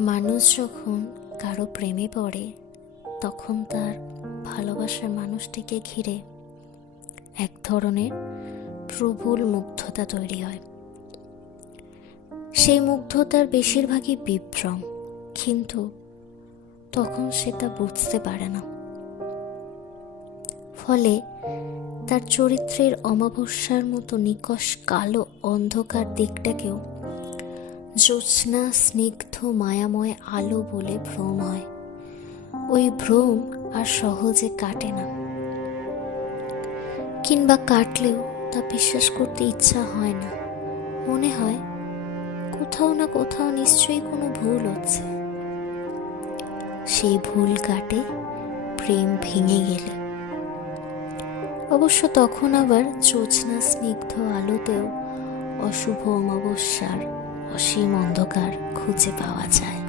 মানুষ যখন কারো প্রেমে পড়ে তখন তার ভালোবাসার মানুষটিকে ঘিরে এক ধরনের প্রবল মুগ্ধতা তৈরি হয়। সেই মুগ্ধতার বেশিরভাগই বিভ্রম, কিন্তু তখন সে তা বুঝতে পারে না। ফলে তার চরিত্রের অমাবস্যার মতো নিকষ কালো অন্ধকার দিকটাকেও জ্যোৎস্না স্নিগ্ধ মায়াময় আলো বলে ভ্রম হয়। ওই ভ্রম আর সহজে কাটে না, কিংবা কাটলেও তা বিশ্বাস করতে ইচ্ছা হয় না। মনে হয় কোথাও না কোথাও নিশ্চয়ই কোনো ভুল হচ্ছে। সেই ভুল কাটে প্রেম ভেঙে গেলে। অবশ্য তখন আবার জ্যোৎস্না স্নিগ্ধ আলোতেও অশুভ অমাবস্যার অসীম অন্ধকার খুঁজে পাওয়া যায়।